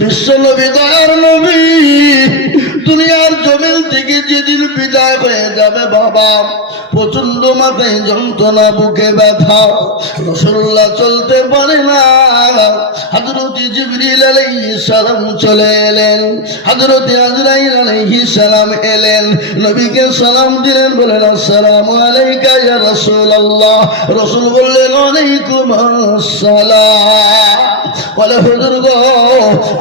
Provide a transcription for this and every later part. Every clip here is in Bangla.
বিশ্ব নবী দয়ার নবী দুনিয়ার জমিন থেকে যেদিন বিদায় হয়ে যাবে বাবা, প্রচন্ড মাথায় যন্ত্রণা, বুকে ব্যথা, রাসূলুল্লাহ চলতে পারে না। হযরত জিবরিল আলাইহিস সালাম চলে এলেন, হযরত আজরাইল আলাইহিস সালাম এলেন, নবীকে সালাম দিলেন, বলেন আসসালামু আলাইকা ইয়া রাসূলুল্লাহ। রাসূল বললেন ওয়ালাইকুম আসসালাম। বলে হুজুর গো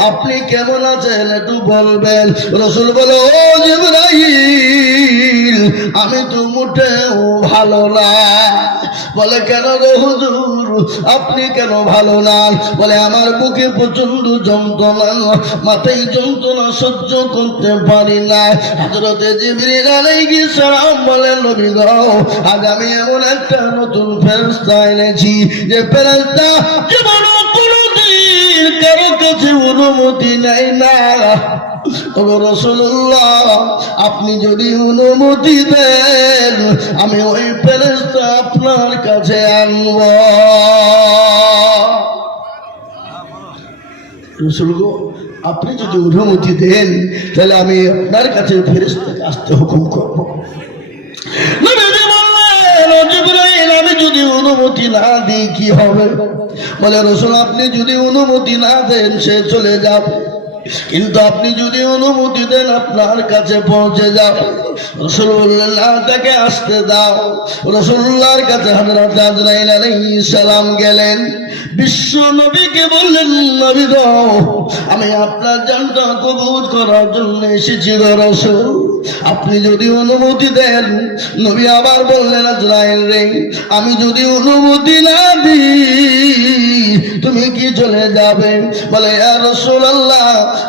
আপনি কেমন আছেন একটু বলবেন। রাসূল বলে ও জিবরাইল আমি তো মোটেও ভালো না। বলে কেন গো হুজুর আপনি কেন ভালো না? বলে আমার বুকে প্রচন্ড যন্ত্রণা, মাথায় যন্ত্রণা সহ্য করতে পারি না। হযরত জিবরিল আলাইহিস সালাম বলেন নবী গো আজ আমি এমন একটা নতুন ফেরেশতা এনেছি যে ফেরেশতা জীবনে কোনোদিন কারো কাছে অনুমতি নেয় না। ও রাসূলুল্লাহ আপনি যদি অনুমতি দেন আমি ওই ফেরেশতা আপনার কাছে আনব। রাসূল গো আপনি যদি অনুমতি দেন তাহলে আমি আপনার কাছে ফেরেশতাকে আসতে হুকুম করব। নবীজি বললেন ও জিবরাইল আমি যদি অনুমতি না দিই কি হবে? বলে রাসূল আপনি যদি অনুমতি না দেন সে চলে যাবে, কিন্তু আপনি যদি অনুমতি দেন আপনার কাছে পৌঁছে যাও। রাসূল বললেন না তাকে আসতে দাও। রাসূলুল্লাহর কাছে হযরত আজরাইল আলাইহিস সালাম গেলেন, বিশ্ব নবীকে বললেন নবী গো আমি আপনার জানটা কবুল করার জন্য এসেছি গো রাসূল, আপনি যদি অনুমতি দেন। নবী আবার বললেন আজরাইল রে আমি যদি অনুমতি না দিই তুমি কি চলে যাবে? বলে ইয়া রাসূলুল্লাহ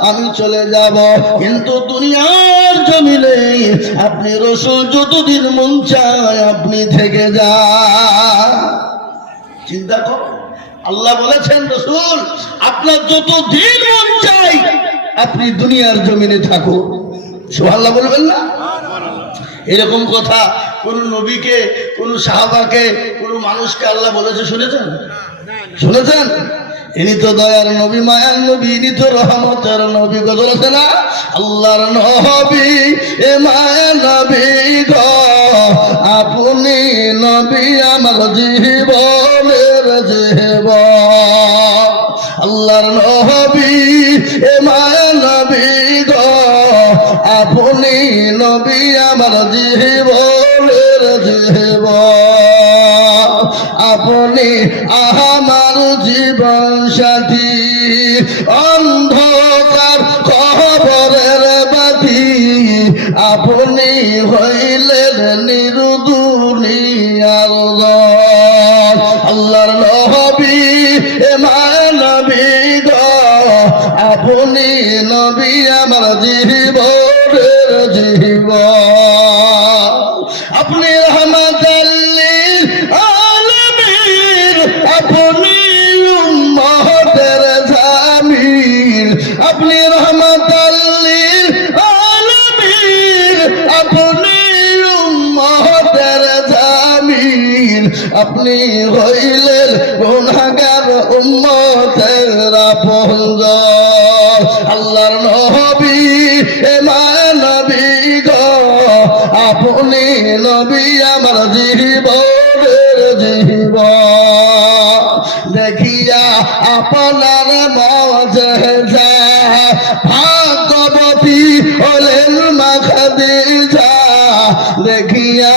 আমি চলে যাব, কিন্তু দুনিয়ার জমিনে আপনি রাসূল যতদিন মন চায় আপনি থেকে যান। চিন্তা করো আল্লাহ বলেছেন রাসূল আপনার যতদিন মন চায় আপনি দুনিয়ার জমিনে থাকুন। সুবহানাল্লাহ বলবেন না? এরকম কথা কোন নবীকে, কোন সাহাবাকে, কোন মানুষকে আল্লাহ বলেছে শুনেছেন? শুনেছেন? ইনি তো দয়ার নবী, মায়ার নবী, ইনি তো রহমতের নবী। গজল আছে না আল্লাহর নবী এ মায়ার নবী গো আপনি নবী আমার জীবনের জীবন। আল্লাহর নবী এ মায়ার নবী গো আপনি নবী আমার জীবনের জীবন। আপনি আমার জীবন সাথী, অন্ধকার কবরের বাতি, আপনি হইলেন নিরুদুনিয়ার রব। আল্লাহর নবী এ মায়ার নবী গো আপনি নবী আমার জীবনের জীবন। আপনি রহমাতুল লিল আলামিন, আপনি উম্মতের জামিল। আপনি রহমাতুল লিল আলামিন, আপনি উম্মতের জামিল। আপনি হইলেন গুনাহগার উম্মতের আপনজন। আল্লাহর নবী এ মায়ার নবী গো আপনি নবী আমার জীবনের জীবন। দেখিয়া আপনার মুজিজা ভাগ্যবতী হলেন মা খাদিজা। দেখিয়া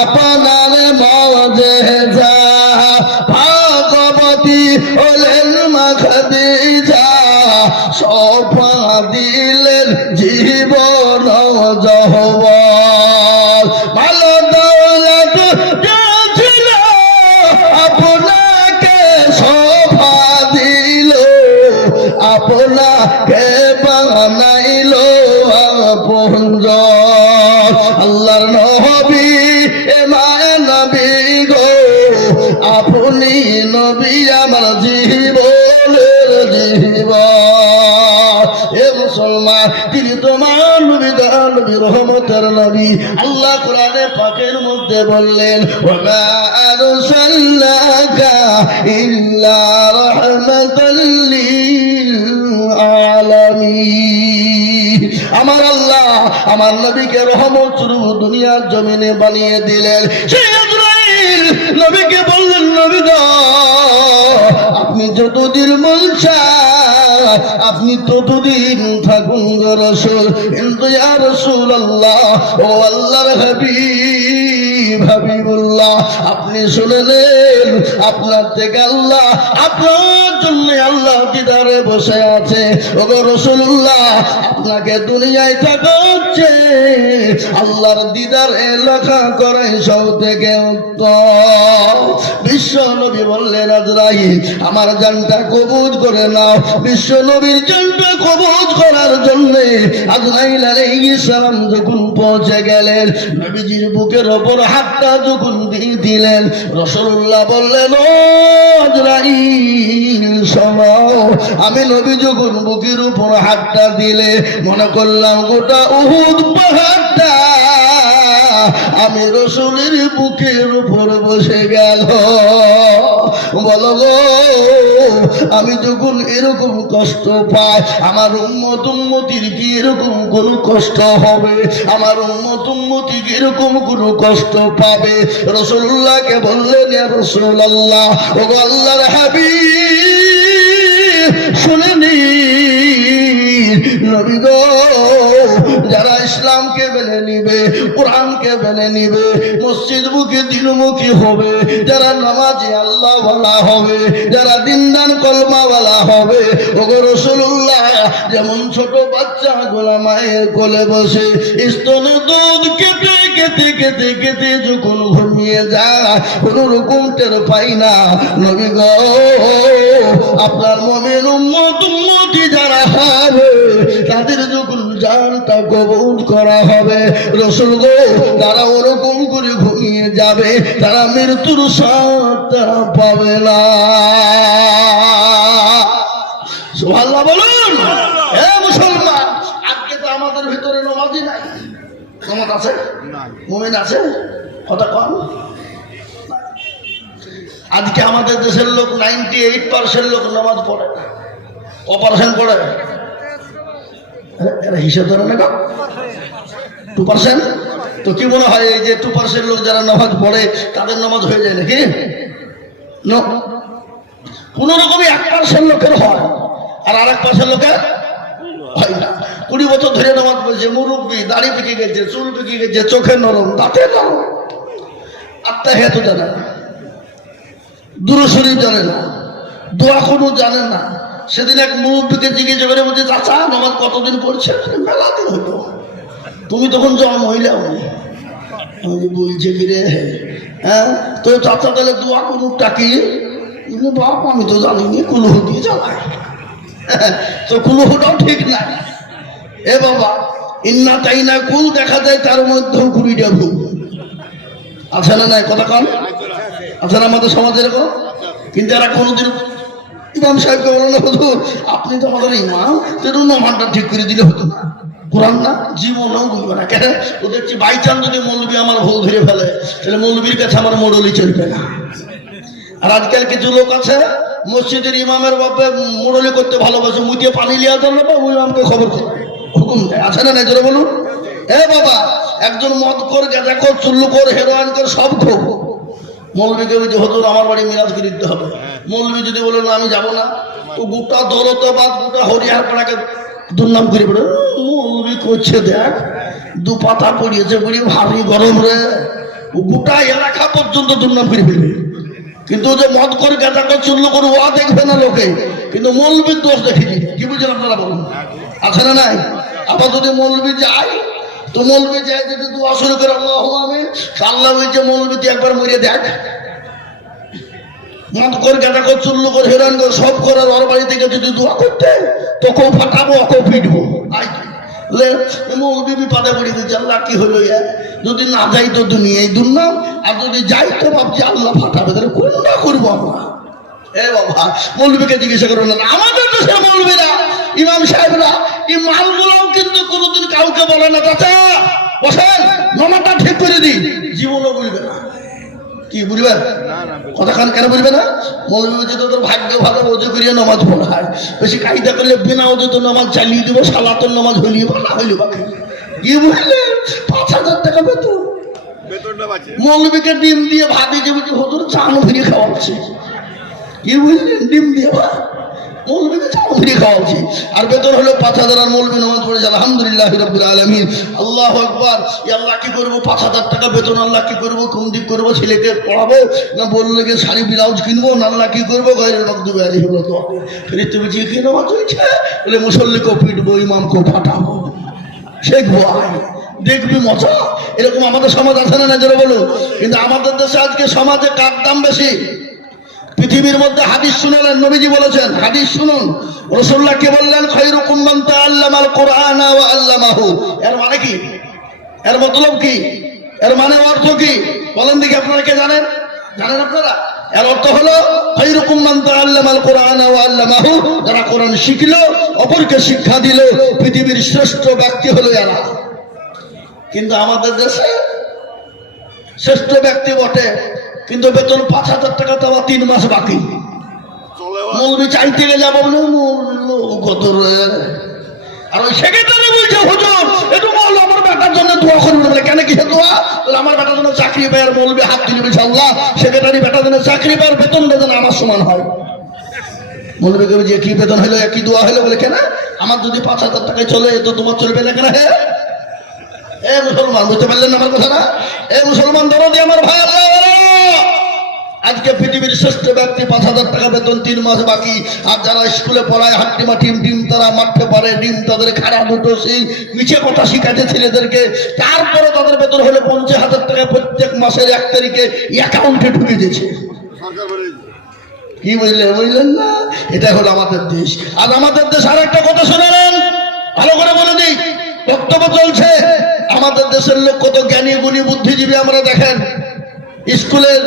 আপনার মুজিজা ভাগ্যবতী হলেন মা খাদিজা। সফা দিলেন জীবন যৌবন। ভালো দৌলত দিয়েছিল আপনাকে সফা দিল, আপনাকে বানাইল আপনজন। আল্লাহর নবী এ মায়ার নবী গো আপনি নবী আমার জীবনের জীবন। এ মুসলমান তিনি তোমার নবী, নবী রহমতের নবী। আল্লাহ কোরআনে পাকের মধ্যে বললেন ওয়া আরসালনাকা ইল্লা রাহমাতাল লিল আমার আল্লাহ আমার নবীকে রহমত স্বরূপ দুনিয়ার জমিনে বানিয়ে দিলেন। সেই আজরাইল নবীকে বললেন, নবী গো আপনি যতদিন মন চায় আপনি ততদিন থাকুন গো রাসূল। কিন্তু ইয়া রাসূলুল্লাহ, ও আল্লাহর হাবিব হাবিবুল্লাহ, আপনি শুনে নেন আপনার থেকে আল্লাহ আপনার জন্য আল্লাহ দিদারে বসে আছে। ও গো রাসূলুল্লাহ, আপনাকে দুনিয়ায় থাকা হচ্ছে আল্লাহর দিদারে লেখা করে সব থেকে উত্তম। বিশ্ব নবী বললেন, আজরাইল আমার জানটা কবুজ করে নাও। বিশ্ব নবীর জানটা কবুজ করার জন্য আজরাইল আলাইহিস সালাম যখন পৌঁছে গেলেন, নবীজির বুকের ওপর হাতটা যখন দিয়ে দিলেন, রাসূলুল্লাহ বললেন, ও আজরাইল শোনো, আমি নবী যখন বুকের উপর হাতটা দিলে মনে করলাম গোটা উহুদ পাহাড়টা আমি রাসূলের বুকের উপর বসে গেল। বলো গো, আমি যখন এরকম কষ্ট পাই আমার উম্মত উম্মতির কি এরকম কোনো কষ্ট হবে? আমার উম্মত উম্মতি কি এরকম কোনো কষ্ট পাবে? রাসূলুল্লাহকে বললেন, ইয়া রাসূলুল্লাহ, ও আল্লাহর হাবিব শুনে নিন, নবী গো যারা ইসলামকে মেনে নিবে, কোরআনকে মেনে নিবে, মসজিদ মুখী দিনমুখী হবে, যারা নামাজি আল্লাহ ওয়ালা হবে, যারা দিনদান কলমা ওয়ালা হবে, ওগো রাসূলুল্লাহ যেমন ছোট বাচ্চা গোলা মায়ের কোলে বসে স্তনে দুধ কেটে কেটে কেটে কেটে যখন ঘুমিয়ে যায় কোনো রকম টের পাই না, নবী গো আপনার মুমিন উম্মত উম্মতি যারা হবে তাদের যখন জানটা কবুল করা হবে রাসূল গো তারা ওরকম করে ঘুমিয়ে যাবে, তারা মৃত্যুর স্বাদ তারা পাবে না। সুবহানাল্লাহ বলুন। হে মুসলমান, আজকে তো আমাদের ভিতরে নামাজি নাই। নামাজ আছে? মুমিন আছে? কথা কম। আজকে আমাদের দেশের লোক 98% লোক নামাজ পড়ে না। অপারেশন পড়ে, এরা হিসাব ধরে না 2%। তো কি মনে হয় এই যে 2% লোক যারা নামাজ পড়ে তাদের নামাজ হয়ে যায় নাকি? কোন রকমই 1% লোকের হয় আর আরেক 1% লোকের হয় না। 20 বছর ধরে নামাজ পড়ছে, মুরব্বী, দাড়ি পেকে গেছে, চুল পেকে গেছে, চোখে নরম, দাঁতে নরম, আত্মা হেতু জানে না, দুরূদ শরীফ জানে না, দোয়া কোনো জানে না। সেদিন এক মুরব্বীকে জিজ্ঞেস করে বলছে, চাচা নামাজ কতদিন পড়ছে? মেলা দিন হইল। তুমি তখন জন্ম হইলাম। আমি বলছে কি রে, হ্যাঁ তো চাচা তাহলে দোয়া কোনো টাকি? বাপ আমি তো জানিনি, কুলুহ দিয়ে জ্বালায়। তো কুলুহটাও ঠিক না। এ বাবা, ইন্না তাই না কুল দেখা যায় তার মধ্যেও 20টা ভুল আছে না নাই? কথা কম আছে না আমাদের সমাজে এরকম? কিন্তু এরা কোনোদিন ইমাম সাহেবকে বলো না, হুজুর আপনি তো আমাদের ইমাম, সেটা নামাজটা ঠিক করে দিলে হতো না। কোরআন না জীবনও বুঝবে না। কেন? ও দেখছি বাই চান্স যদি মৌলবি আমার ভুল ধরে ফেলে তাহলে মৌলবির কাছে আমার মোড়লি চলবে না। আর আজকাল কিছু লোক আছে মসজিদের ইমামের বাপে মোড়লি করতে ভালোবাসে, মুখে পানি লিয়া জন্য ওই ইমামকে খবর করে হুকুম দেয়। আছে না নাই জোরে বলুন? এ বাবা, একজন মদ কর, গাঁজা কর, চুল্লু কর, হেরোইন কর, সব খোক। মৌলবীকে বলছে হুজুর আমার বাড়ি মিরাজ করে দিতে হবে। মৌলবী যদি বলে না আমি যাবো না, তো গোটা দৌলতাবাদ গোটা হরিয়ার পাড়াকে দুর্নাম করে পড়ে। মৌলবী করছে দেখ, 2 পাতা পড়িয়েছে, পড়ি ভারী গরম রে, গোটা এলাকা পর্যন্ত দুর্নাম করে ফেলবে। কিন্তু যে মদ করে গাঁজা কর চুল্লু করে ওয়া দেখবে না লোকে, কিন্তু মৌলবীর দোষ দেখে দিবে। কি বুঝলেন আপনারা বলুন? আছে না নাই? আবার যদি মৌলবী যায় তো মৌলবী যায় যদি দোয়া শুরু করে আল্লাহুম্মা আমিন, আল্লাহ বলছে মৌলবী তুই একবার মরে দেখ। মদ কর, গাঁজা কর, চুল্লু কর, হেরান কর, সব করার ওর বাড়ি থেকে যদি দোয়া করতে তোকে ফাটাবো, ওকে পিটবো। মৌলবী বিপদে পড়ে দিচ্ছে, আল্লাহ কি হলো ইয়া? যদি না যাই তো দুনিয়ায় দুর্নাম, আর যদি যাই তো ভাবছি আল্লাহ ফাটাবে, তাহলে কোনটা করবো আমরা? এ বাবা, মৌলবীকে জিজ্ঞাসা করো না। আমাদের দেশের মৌলবীরা, ইমাম সাহেবরা এই মালগুলোও কিন্তু কোনোদিন কাউকে বলে না চাচা বসেন নামাজটা ঠিক করে দিই, জীবনও বলবে না। কি বুঝবে কথাখান কেন বুঝবে না? মৌলবী বলছে তোদের ভাগ্য ভালো, ওজু করিয়া নামাজ পড়ায়, বেশি কায়দা করলে বিনা ওজু তো নামাজ চালিয়ে দিব, সালাতের নামাজ হইলি বা না হইলি বাকি। কি বুঝলে? 5,000 টাকা বেতন। মৌলবীকে ডিম দিয়ে ভাত দিয়ে বলছে হুজুর চান ফিরিয়ে খাওয়াচ্ছে। কি বুঝলেন? ডিম দিয়ে ভাত মৌলবীকে চান ফিরিয়ে খাওয়াচ্ছি, আর বেতন হলো 5,000। আর মৌলবী নামাজ পড়েছে আলহামদুলিল্লাহ রাব্বিল আলামিন, আল্লাহু আকবার। আল্লাহ কি করবো? 5,000 টাকা বেতন, আল্লাহ কি করবো? কোন দিক করবো? ছেলেকে পড়াবো না বললে শাড়ি ব্লাউজ কিনবো না আল্লাহ কি করবো? গায়ের মকদুবে আলী হলো তো ফিরিতে বুঝিয়ে কি নামাজ হয়েছে বলে মুসল্লিকেও পিটবো, ইমামকেও ফাটাবো, শেখবো, দেখবি মজা। এরকম আমাদের সমাজ আছে না যারা বলো? কিন্তু আমাদের দেশে আজকে সমাজে কার দাম বেশি? পৃথিবীর মধ্যে হাদিস শুনালেন, নবীজি বলেছেন, হাদিস শুনুন, রাসূলুল্লাহ কে বললেন? খায়রুকুম মান তাআল্লামাল কুরআনা ওয়া আল্লামাহু। এর মানে কি? এর মতলব কি? এর মানে অর্থ কি? বলেন দেখি, আপনারা কে জানেন? জানেন আপনারা? এর অর্থ হলো খায়রুকুম মান তাআল্লামাল কুরআনা ওয়া আল্লামাহু, যারা কোরআন শিখলো, অপরকে শিক্ষা দিল, পৃথিবীর শ্রেষ্ঠ ব্যক্তি হলো এরা। কিন্তু আমাদের দেশে শ্রেষ্ঠ ব্যক্তি বটে, কিন্তু বেতন 5,000 টাকা, তো 3 মাস বাকি। মৌলবী চাইতে গেলে যাবো কত। আর ওই সেক্রেটারি বলছে হুজুর একটু বলো আমার বেটার জন্য দোয়া করবেন। বলে কেন কিসে দোয়া? আমার বেটার জন্য চাকরি পায়। আর মৌলবী হাত দিলে বলছে আল্লাহ সেক্রেটারি বেটার জন্য চাকরি পায়, বেতন যেন আমার সমান হয়। মৌলবীকে বলছে কি বেতন হলো, কি দোয়া হলো? বলে কেন আমার যদি 5,000 টাকায় চলে তো তোমার চলবে না কেন? হ্যাঁ এ মুসলমান, বুঝতে পারলেন আমার কথা না? এ মুসলমান দরদি আমার ভাই, আজকে পৃথিবীর শ্রেষ্ঠ ব্যক্তি 5,000 টাকা বেতন, 3 মাস বাকি। আর যারা স্কুলে পড়ায় হাট্টিমা ডিম তারা মারতে পারে, ডিম তাদের খাড়া দুটো সেই মিছে কথা শিখাচ্ছে ছেলেদেরকে, তারপরে তাদের বেতন হলো 50,000 টাকা প্রত্যেক মাসের 1 তারিখে অ্যাকাউন্টে ঢুকে দিয়েছে। কি বুঝলেন? বুঝলেন না? এটা হলো আমাদের দেশ। আর আমাদের দেশ আর একটা কথা শুনেলেন, ভালো করে বলে দিই, বক্তব্য চলছে। আমাদের দেশের লোক কত জ্ঞানী গুণী বুদ্ধিজীবী। আমরা দেখেন স্কুলের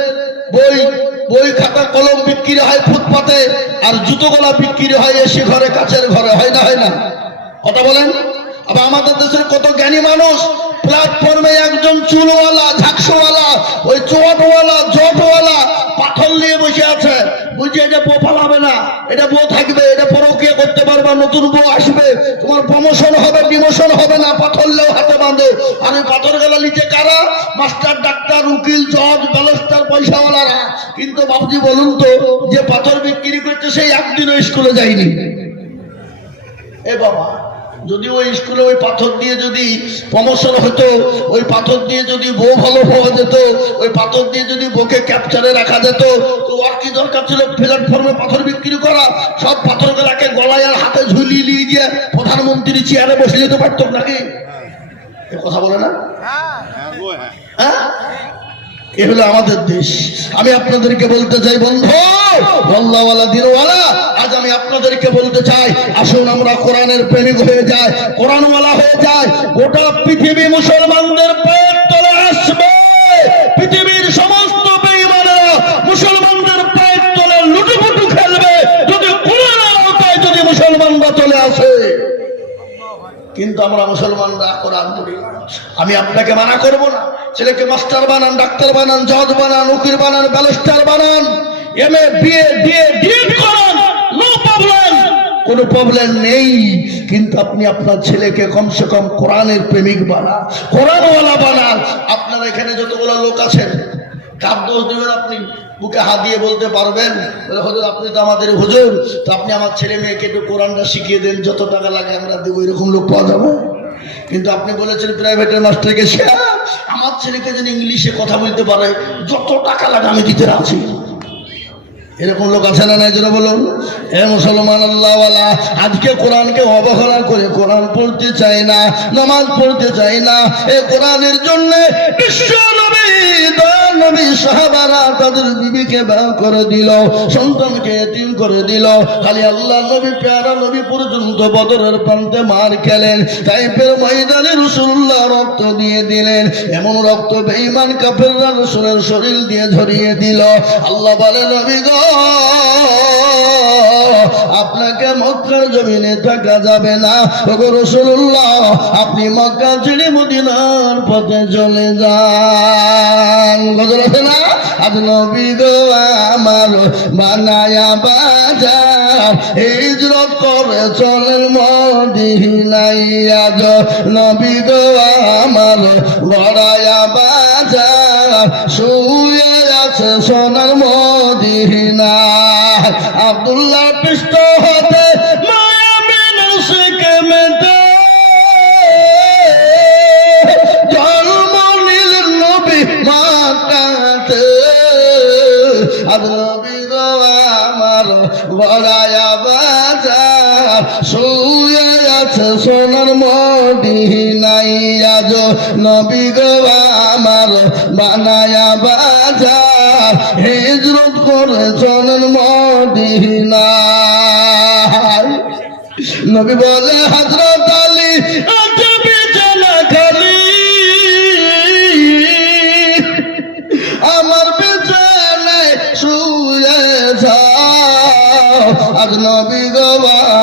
বই খাতা কলম বিক্রি হয় ফুটপাতে, আর জুতো গলা বিক্রি হয় এসি ঘরে, কাচের ঘরে, হয় না? হয় না? কথা বলেন। আবার আমাদের দেশের কত জ্ঞানী মানুষ, প্ল্যাটফর্মে একজন চুলওয়ালা, ঝাকসওয়ালা, ওই চোয়াটওয়ালা, জটওয়ালা পাথর নিয়ে বসে আছে। বুঝছে এটা বউ পালাবে না, এটা বউ থাকবে, এটা পরকিয়া করতে পারবে, নতুন বউ আসবে, তোমার প্রমোশন হবে, ডিমোশন হবে না, পাথর লেও হাতে বাঁধে। আর ওই পাথর গেলা নিচে কারা? মাস্টার, ডাক্তার, উকিল, জজ, ব্যারিস্টার, পয়সাওয়ালারা। কিন্তু বাবুজি বলুন তো, যে পাথর বিক্রি করছে সেই একদিনও স্কুলে যায়নি। এ বাবা, যদি ওই স্কুলে ওই পাথর দিয়ে যদি প্রমোশন হতো, ওই পাথর দিয়ে যদি বউ ভালো পাওয়া যেত, ওই পাথর দিয়ে যদি বউকে ক্যাপচারে রাখা যেত, তো আর কি দরকার ছিল প্ল্যাটফর্মে পাথর বিক্রি করা? সব পাথরগুলাকে গলায় আর হাতে ঝুলিয়ে নিয়ে গিয়ে প্রধানমন্ত্রী চেয়ারে বসে যেতে পারতো নাকি? কথা বলে না? হ্যাঁ, এ হলো আমাদের দেশ। আমি আপনাদেরকে বলতে চাই বন্ধু, আল্লাহওয়ালা দিনওয়ালা, আজ আমি আপনাদেরকে বলতে চাই, আসুন আমরা কোরআনের প্রেমিক হয়ে যাই, কোরআনওয়ালা হয়ে যাই। গোটা পৃথিবী মুসলমানদের পেট তলে আসবে। পৃথিবীর সমস্ত বেঈমানেরা মুসলমানদের পেট তলে লুটুপুটু খেলবে যদি কোরআনের আওতায় যদি মুসলমানরা চলে আসে। কিন্তু আমরা মুসলমানরা কোরআন পড়ি না। আমি আপনাকে মানা করব না, ছেলেকে মাস্টার বানান, ডাক্তার বানান, জজ বানান, উকিল বানান, ব্যারিস্টার বানান, এমএ বিএ দিয়ে ডিগ্রি করান, নো প্রবলেম, কোনো প্রবলেম নেই। কিন্তু আপনি আপনার ছেলেকে কমসে কম কোরআনের প্রেমিক বানান, কোরআনওয়ালা বানান। আপনারা এখানে যতগুলো লোক আছেন, কার দোষ দেবেন? আপনি বুকে হাত দিয়ে বলতে পারবেন হুজুর আপনি তো আমাদের হুজুর, তো আপনি আমার ছেলে মেয়েকে একটু কোরআনটা শিখিয়ে দেন, যত টাকা লাগে আমরা দেবো, এরকম লোক পাওয়া যাবে? কিন্তু আপনি বলেছেন প্রাইভেটের মাস্টারকে, সে আমার ছেলেকে যেন ইংলিশে কথা বলতে পারে, যত টাকা লাগে আমি দিতে রাজি। এরকম লোক আছে না নাই? যেন বলুন। এ মুসলমান আল্লাহওয়ালা, আজকে কোরআনকে অবহেলা করে কোরআন পড়তে চায় না, নামাজ পড়তে চায় না। এ কোরআনের জন্য বিশ্ব নবী, দয়াল নবী, সাহাবারা তাদের বিবিকে বিবাহ করে দিল, সন্তানকে এতিম করে দিল। খালি আল্লাহ নবী, প্যারা নবী পর্যন্ত বদরের প্রান্তে মার খেলেন, তাইফের ময়দানে রাসূলুল্লাহ রক্ত দিয়ে দিলেন। এমন রক্ত বেঈমান কাফেররা রাসূলের শরীর দিয়ে ঝরিয়ে দিল। আল্লাহ বলে, নবী গো, আপনাকে মক্কার জমিনে থাকা যাবে না। ওগো রাসূলুল্লাহ, আপনি মক্কা ছেড়ে মদিনার পথে চলে যান। গজল আছে না? আজ নবী গো আমার বানায়া বাজার হিজরত করে চলেন মদিনায় আজ নবী গো আমার গড়ায়া বাজার শুয়ে আছে সোনার মদিনা আব্দুল্লাহ পৃষ্ঠ হতে মায়া মিনুষকে মেটে জন্ম নিলেন নবী মাতাতে আজ নবী গো আমার গড়ায়া বাজার শুয়ে আছে সোনার মদিনায় আজ নবী গো আমার বানায়া বাজার হিজরত করে চলেন মদিনায় নবী বলে হযরত আলী বিছানা খালি আমার বিছানায় শুয়ে যাও আজ নবী গো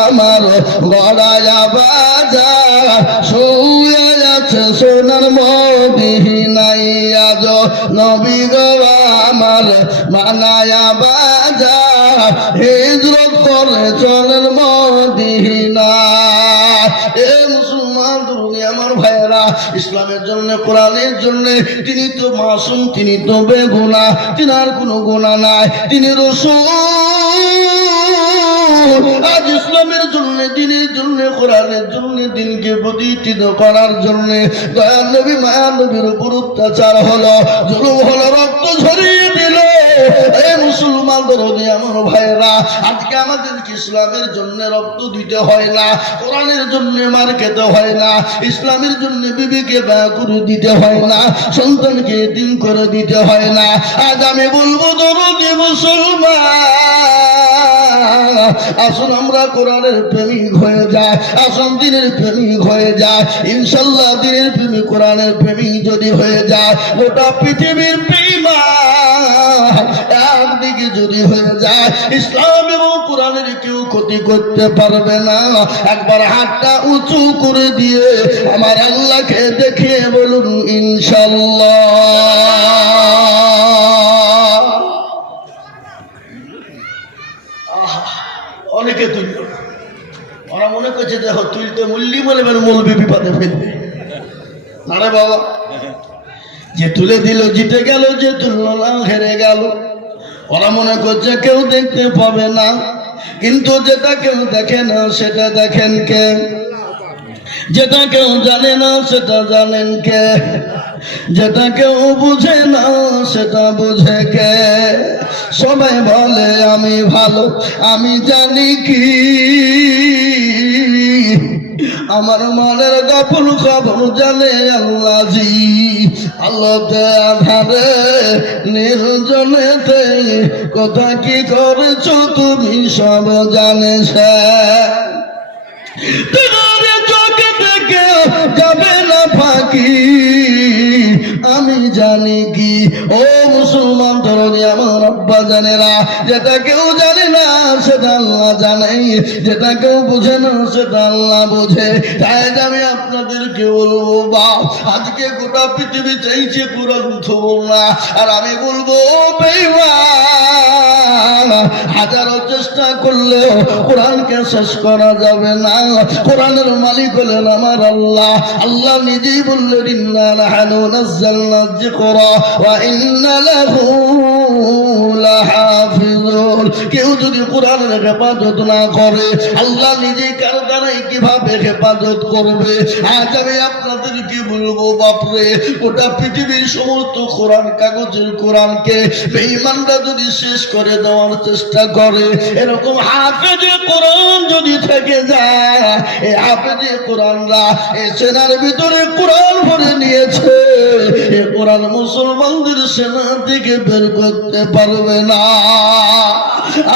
আমার গড়ায়া বাজার শুয়ে আছে সোনার মদিনায় আজ নবী গো আমার বানায়া বাজার হিজরত করে চলেন মদিনায় এ মুসলমান দুনিয়া আমার ভাইয়েরা ইসলামের জন্য কোরআনের জন্য তিনি তো মাসুম তিনি তো বেগুনাহ তিনার কোনো গুনাহ নাই তিনি রাসূল আজ ইসলামের জন্য দিনের জন্য কোরআনের জন্য দিনকে প্রতিষ্ঠিত করার জন্য দয়ার নবী মায়া নবীর উপর অত্যাচার হলো জুলুম হলো রক্ত ঝরিয়ে দিল এই মুসলমান দরদি আমার ভাইরা আজকে আমাদেরকে ইসলামের জন্য রক্ত দিতে হয় না কোরআনের জন্য মার খেতে হয় না ইসলামের জন্য বিবিকে ব্যয় করে দিতে হয় না সন্তানকে এতিম করে দিতে হয় না আজ আমি বলবো দরদি মুসলমান আসুন আমরা কোরআনের প্রেমিক হয়ে যায় আসুন দিনের প্রেমিক হয়ে যায় ইনশাআল্লাহ দিনের প্রেমিক কোরআনের প্রেমিক যদি হয়ে যায় গোটা পৃথিবীর প্রেমিক একদিকে যদি হয়ে যায় ইসলাম এবং কোরআনের কেউ ক্ষতি করতে পারবে না একবার হাতটা উঁচু করে দিয়ে আমার আল্লাহকে দেখিয়ে বলুন ইনশাআল্লাহ অনেকে তুলল ওরা মনে করছে দেখো তুলতে মূল্যি বলবেন মৌলবি বিপদে ফেলবে না রে বাবা যে তুলে দিল জিতে গেল যে তুলল না হেরে গেল ওরা মনে করছে কেউ দেখতে পাবে না কিন্তু যেটা কেউ দেখে না সেটা দেখেন কে যেটা কেউ জানে না সেটা জানেন কে যেটা কেউ বুঝে না সেটা বুঝে কে সবাই বলে আমি ভালো আমি জানি কি আমার মনের গোপন খবর জানে আল্লাহ জি আল্লাহতে আধারে নির্জনেতে কথা কি করেছো তুমি সব জানেছ চোখে থেকে যাবে না ফাঁকি আমি জানি কি ও মুসলমান ধরনি আমার আব্বা জানেরা যেটা কেউ জানে না সেটা আল্লাহ জানে যেটা কেউ বুঝে না সেটা আল্লাহ বুঝে তাই আমি আপনাদেরকে বলবো বাপ আজকে গোটা পৃথিবী চাইছে কোরআন থবো না আর আমি বলবো বেঈমান হাজারো চেষ্টা করলেও কোরআনকে শেষ করা যাবে না কোরআনের মালিক হলেন আমার আল্লাহ আল্লাহ নিজেই বললেন ইন্না নাহনু নাযালনা যিকরা ওয়া ইন্না লাহু লাহাফিজুন কেউ যদি কোরআনের হেফাজত না করে আল্লাহ নিজেই কার দ্বারাই কিভাবে হেফাজত করবে আজ আমি আপনাদেরকে বলবো বাপরে গোটা পৃথিবীর সমস্ত কোরআন কাগজের কোরআনকে বেঈমানরা যদি শেষ করে দেওয়ার চেষ্টা করে এরকম হাফেজে কোরআন যদি থেকে যায় এই হাফেজে কোরআনরা এই সেনার ভিতরে কোরআন ভরে নিয়েছে এই কোরআন মুসলমানদের সেনা থেকে বের করতে পারবে না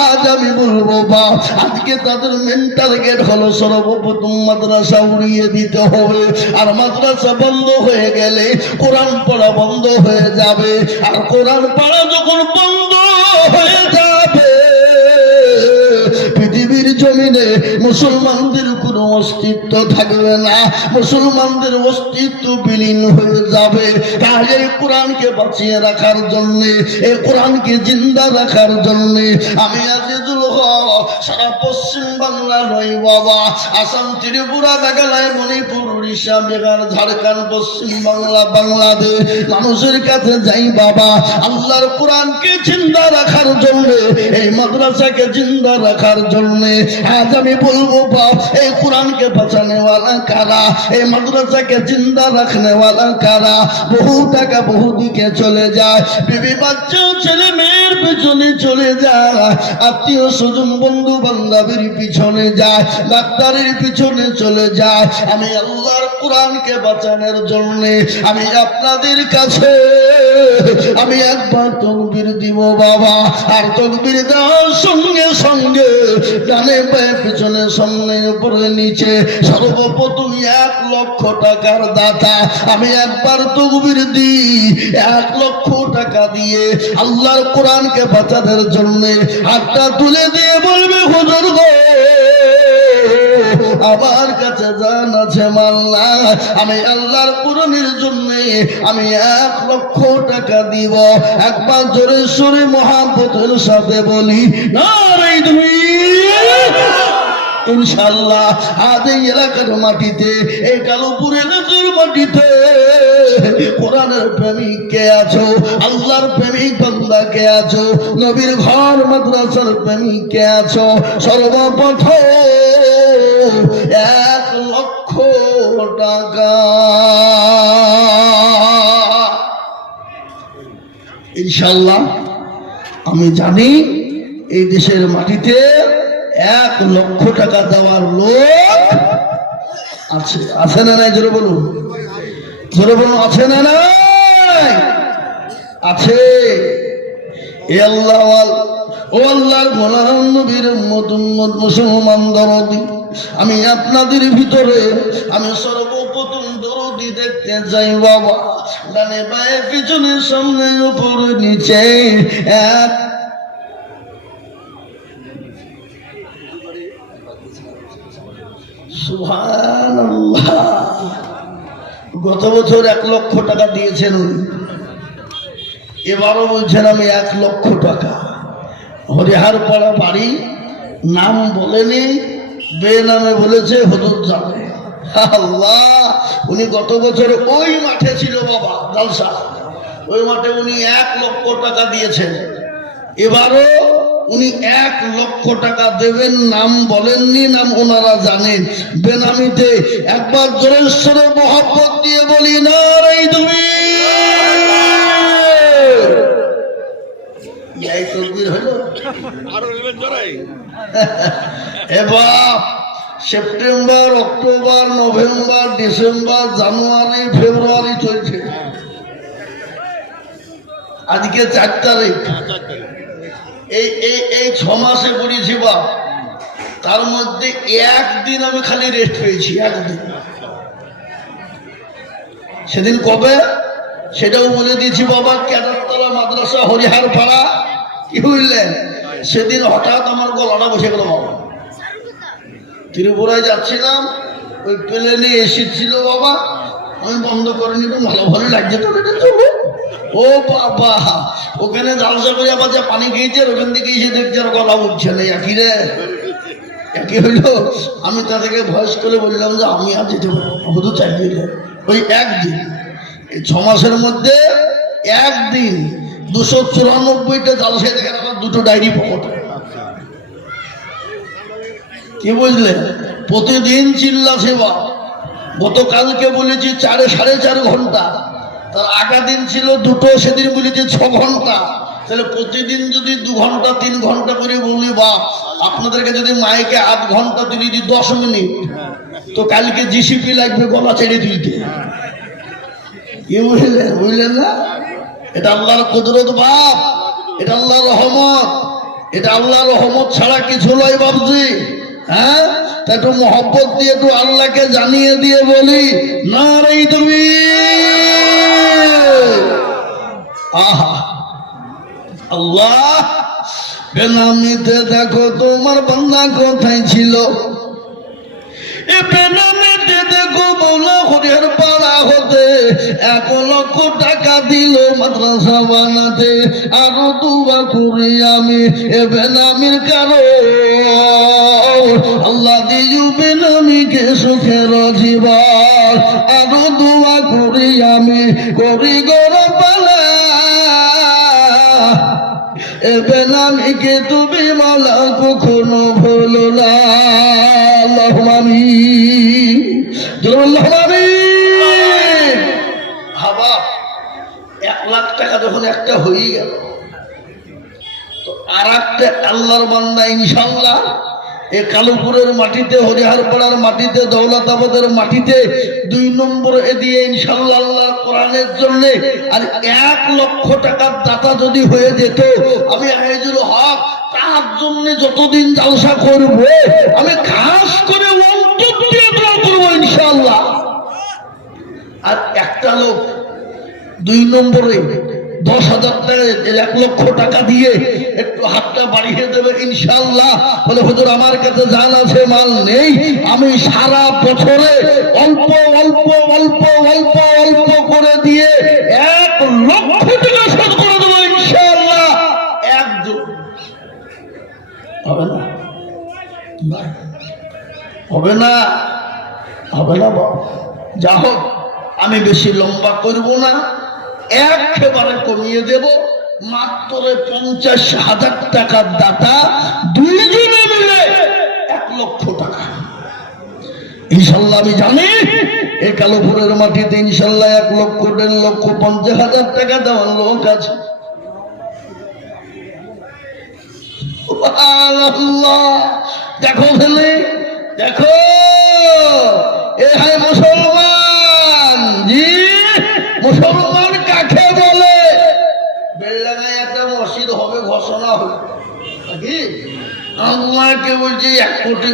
আজ আমি বলবো বা আজকে তাদের মেন টার্গেট হলো সর্বপ্রথম মাদ্রাসা উড়িয়ে দিতে হবে আর মাদ্রাসা বন্ধ হয়ে গেলে কোরআন পড়া বন্ধ হয়ে যাবে আর কোরআন পড়া যখন বন্ধ হয়ে যাবে পৃথিবীর জমিনে মুসলমানদের কোনো অস্তিত্ব থাকবে না, মুসলমানদের অস্তিত্ব বিলীন হয়ে যাবে। তাহলে এই কোরআনকে বাঁচিয়ে রাখার জন্যে, এই কোরআনকে জিন্দা রাখার জন্যে আমি আজিজুল হক সারা পশ্চিম বাংলা নয় বাবা, আসাম, ত্রিপুরা, মেঘালয়, মণিপুর, উড়িষ্যা, বিহার, ঝাড়খণ্ড, পশ্চিম বাংলা, বাংলাদেশ মানুষের কাছে যাই বাবা, আল্লাহর কোরআনকে জিন্দা রাখার জন্য, এই মাদ্রাসাকে জিন্দা রাখার জন্য। আজ আমি বলবো বাপ, এই কোরআনকে বাঁচানে ওয়ালা কারা, এই মাদ্রাসাকে জিন্দা রাখনে ওয়ালা কারা। বহু টাকা বহু দিকে চলে যায়, বিবি বাচ্চা ছেলে মেয়ের পিছনে চলে যায়, আত্মীয় স্বজন বন্ধু বান্ধবের পিছনে যায়, ডাক্তারের পিছনে চলে যায়। আমি আল্লাহর কোরআনকে বাঁচানোর জন্য আমি আপনাদের কাছে আমি একবার তকবীর দিব বাবা, আর তকবীর দেওয়ার সঙ্গে সঙ্গে ডানে পায়ে পিছনে সামনে উপরে নিচে সর্বপ্রথম 1 লক্ষ টাকার দাতা আমি একবার তকবীর দিই। 1 লক্ষ টাকা দিয়ে আল্লাহর কোরআনকে বাঁচানোর জন্য হাতটা তুলে দিয়ে বলবে, হুজুর গো আমার কাছে জান আছে মাল্লা, আমি আল্লাহর কোরআনের জন্য আমি 1 লক্ষ টাকা দিব। একবার জোরে সুরে মহাব্বতের সাথে বলি নারে তাকবীর। ইনশাআল্লাহ আজ এই এলাকার মাটিতে, এই কালুপুর এলাকার মাটিতে কোরআনের প্রেমিক কে আছো, আল্লাহর প্রেমিক বান্দা কে আছো, নবীর ঘর মাদ্রাসার প্রেমিক কে আছো, সর্বপ্রথম 1 লক্ষ টাকা ইনশাআল্লাহ। আমি জানি এই দেশের মাটিতে 1 লক্ষ টাকা দেওয়ার লোক আছে, আছে না নাই? জোরে বলুন, জোরে বলুন, আছে না নাই? আছে। এ আল্লাহ, ও আল্লাহর গোলাম নবীর উম্মত মুসলমান দরদি, আমি আপনাদের ভিতরে আমি সর্বপ্রথম দরদি দেখতে যাই বাবা, ডানে বায়ে পিছনে সামনে উপরে নিচে এক সুবহানাল্লাহ। গত বছর 1 লক্ষ টাকা দিয়েছেন, এবারও বলছেন আমি 1 লক্ষ টাকা। হরিহার পাড়া বাড়ি, নাম বলেনি, বেনামে বলেছে, হুজুর জানে। আল্লাহ, উনি গত বছর ওই মাঠে ছিল বাবা জালসা, ওই মাঠে উনি 1 লক্ষ টাকা দিয়েছেন। এবারও উনি 1 লক্ষ টাকা দেবেন, নাম বলেননি, নাম ওনারা জানেন, বেনামিতে। একবার জোরে সরে মহব্বত দিয়ে বলি নারে তাকবীর। এবার সেপ্টেম্বর, অক্টোবর, নভেম্বর, ডিসেম্বর, জানুয়ারি, ফেব্রুয়ারি চলছে, আজকে 4 তারিখ। এই 6 মাসে পড়েছি বা, তার মধ্যে 1 দিন আমি খালি রেস্ট পেয়েছি, 1 দিন। সেদিন কবে সেটাও বলে দিয়েছি বাবা, কেদারতলা মাদ্রাসা হরিহার পাড়া, কি বুঝলেন? সেদিন হঠাৎ আমার গলাটা বসে গেল বাবা, ত্রিপুরায় যাচ্ছিলাম, ওই প্লেনে এসি ছিল বাবা, আমি বন্ধ করিনি, ভালো ভালো লাগছে তো, ও বাবা ওখানে জালসা করে আবার যা পানি খেয়েছে, ওখান থেকে এসে দেখছে আর গলা উঠছে না, একই রে একই হইল। আমি তাদেরকে ভয়েস করে বললাম যে আমি আর যেতে পারবো, শুধু চাইলে ওই 1 দিন, এই 6 মাসের মধ্যে 1 দিন 294টা জালসায় দেখেন, আমার 2টো ডায়েরি পকেটে। কি বুঝলেন? প্রতিদিন চিল্লা সেবা। গতকালকে বলেছি 4.5 ঘন্টা, তার আগা দিন ছিল 2টো, সেদিন বলেছি 6 ঘন্টা। তাহলে প্রতিদিন যদি 2 ঘন্টা 3 ঘন্টা করে বলি, বা আপনাদেরকে যদি মাইকে 8 ঘন্টা তুলি দিই 10 মিনিট, তো কালকে জিসিপি লাগবে গলা ছেড়ে তুলতে। কি বুঝলেন? বুঝলেন না? এটা আল্লাহর কুদরত বাপ, এটা আল্লাহর রহমত, এটা আল্লাহর রহমত ছাড়া কিছু নয় বাবজি। হ্যাঁ, তা একটু মহব্বত দিয়ে একটু আল্লাহকে জানিয়ে দিয়ে বলি নারে তাকবীর। আহা আল্লাহ, বেনামিতে দেখো তোমার বান্দা কোথায় ছিল, এ বেনামিতে দেখো মৌলা হরিয়ার পাড়া হতে 1 লক্ষ টাকা দিল মাদ্রাসা বানাতে। আরো দোয়া করি আমি এ বেনামির কারো আল্লাহ দিও বেনামিকে সুখের জীবন। আরো দোয়া করি আমি করি গরবালা এ বেনামিকে তুমি মাওলা কখনো ভুলো না। আল্লাহুম্মা আমিন, আল্লাহুম্মা আমিন। হাবা 1 লাখ টাকা যখন একটা হয়ে গেল তো আর একটা আল্লাহর বান্দা ইনশাআল্লাহ এই কালুপুরের মাটিতে, হরিহারপাড়ার মাটিতে, দৌলতাবাদের মাটিতে 2 নম্বর দিয়ে ইনশাআল্লাহ আল্লাহর কোরআনের জন্য আর 1 লক্ষ টাকার দাতা যদি হয়ে যেত, আমি আইজুল হক তার জন্য যতদিন জালসা করব আমি খাস করে অন্তর দিয়ে দোয়া করব ইনশাআল্লাহ। আর একটা লোক 2 নম্বরে 10,000 টাকা 1 লক্ষ টাকা দিয়ে একটু হাতটা বাড়িয়ে দেবে ইনশাআল্লাহ। বলে হুজুর আমার কাছে জান আছে মাল নেই, আমি সারা বছরে অল্প অল্প অল্প অল্প অল্প করে দিয়ে 1 লক্ষ টাকা শোধ করে দেবো ইনশাআল্লাহ। একজন হবে না, হবে না, হবে না বাবা। যা হোক আমি বেশি লম্বা করব না, একেবারে কমিয়ে দেব। মাত্র 50,000 টাকার দাতা 2 জনে মিলে 1 লক্ষ টাকা ইনশাআল্লাহ। আমি জানি এই কালুপুরের মাটিতে ইনশাআল্লাহ 1 লক্ষ 1.5 লক্ষ 50,000 টাকা দেওয়ার লোক আছে। আল্লাহ দেখো ফেলে দেখো এ হায় মুসলমান, জি মুসলমান কাকে বলে? বেলডাঙ্গায় একটা মসজিদ হবে ঘোষণা হলো নাকি? আল্লাহ কেউ বলছে 1 কোটি,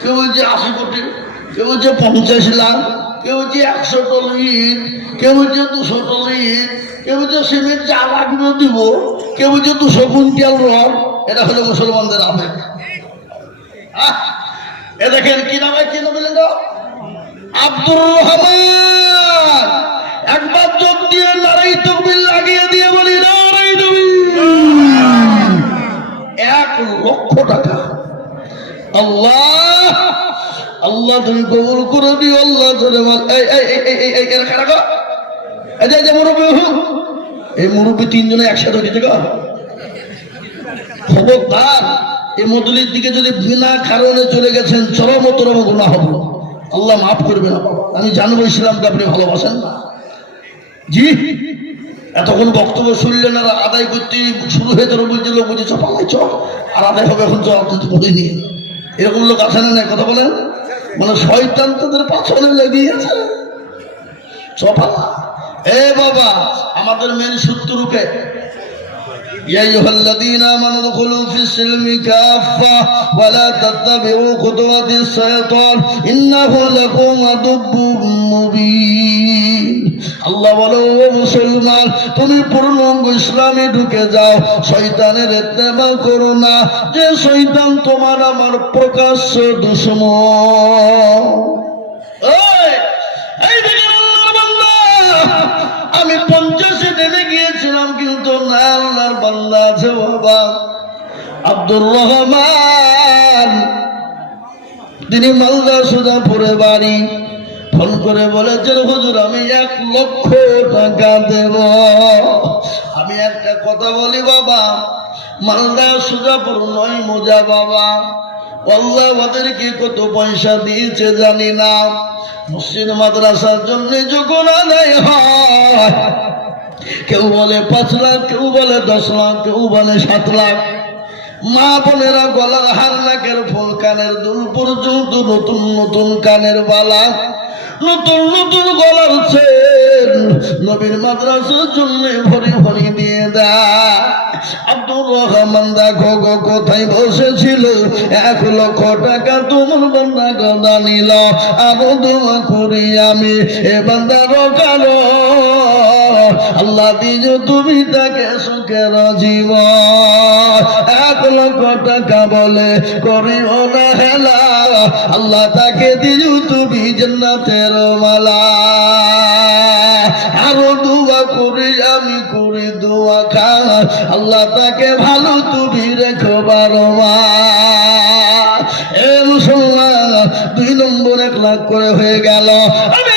কেউ বলছে 80 কোটি, কেউ বলছে 50 লাখ, কেউ বলছে 100 টন ইট, কেউ বলছে 200 টন ইট, কেউ বলছে সিমেন্ট 4 লাখ দিব, কেউ বলছে 200 কুইন্টাল রড। এটা হলো মুসলমানদের আবেগ। এ দেখেন কি নামে, কি নাম বলেন তো? আব্দুর রহমান। একবার যোগ দিয়ে নারাই তাকবীর লাগিয়ে দিয়ে বলি নারাই তাকবীর। 1 লক্ষ টাকা আল্লাহ আল্লাহ তুমি কবুল করে দিও আল্লাহ। ধরে বল এই এই এই এই এই এর খারাপ এই যে মুরব্বি, এই মুরব্বি 3 জনে একসাথে দিতে গো খবরদার। এই মদলির দিকে যদি বিনা কারণে চলে গেছেন চরমতর গুনাহ হবে, আল্লাহ মাফ করবে না বাবা। আমি জানবো ইসলামকে আপনি ভালোবাসেন না। জি এতক্ষণ বক্তব্য শুনলেন আর আদায় করতে শুরু হয়ে তোর বলছে লোক বলছে চপালাই চপ আর আদায় হবে এখন বলে নিয়ে। এরকম লোক আছে না নাই কথা বলেন? মানে শয়তান তাদের পাছনে লেগিয়েছে চপালা। এ বাবা আমাদের মেন শত্রুকে يا أيها الذين آمنوا ادخلوا في السلم كافة ولا تتبعوا خطوات الشيطان إنه لكم عدو مبين। আল্লাহ বলো ও মুসলমান তুমি পূর্ণাঙ্গ ইসলামে ঢুকে যাও, শয়তানের ইত্তেবা করো না, যে শয়তান তোমার আমার প্রকাশ্য দুশমন। আমি 50-এ নেমে গিয়েছিলাম কিন্তু না, আল্লাহর বান্দা আছে বাবা আব্দুর রহমান, তিনি মালদা সুজাপুরে বাড়ি। ফোন করে বলেছেন হুজুর আমি 1 লক্ষ টাকা দেব। আমি একটা কথা বলি বাবা, মালদা সুজাপুর নয় মোজা বাবা, আল্লাহ ওদেরকে কত পয়সা দিয়েছে জানি না। মসজিদ মাদ্রাসার জন্য যখন আদায় হয় কেউ বলে 5 লাখ, কেউ বলে 10 লাখ, কেউ বলে 7 লাখ। মা বোনেরা গলার হার, নাকের ফুল, কানের দুল পর্যন্ত নতুন নতুন কানের বালা, নতুন নতুন গলার চেন নবীর মাদ্রাসার জন্য ভরি ভরি দিয়ে দেয়। আব্দুর রহমান দেখো গো কোথায় বসেছিল, 1 লক্ষ টাকা তোমার বান্দা গদা নিল। আরো দোয়া করি আমি এ বান্দার কারো আল্লাহ দিজ তুমি তাকে সুখের জীবন। 1 লক্ষ টাকা বলে করিও না হেলা, আল্লাহ তাকে দিজ তুমি জান্নাতের মালা। আরো দোয়া করি আমি করি দোয়া খান, আল্লাহ তাকে ভালো তুমি রেখো 12 মাস। এ মুসলমান 2 নম্বর 1 লাখ করে হয়ে গেল। আমি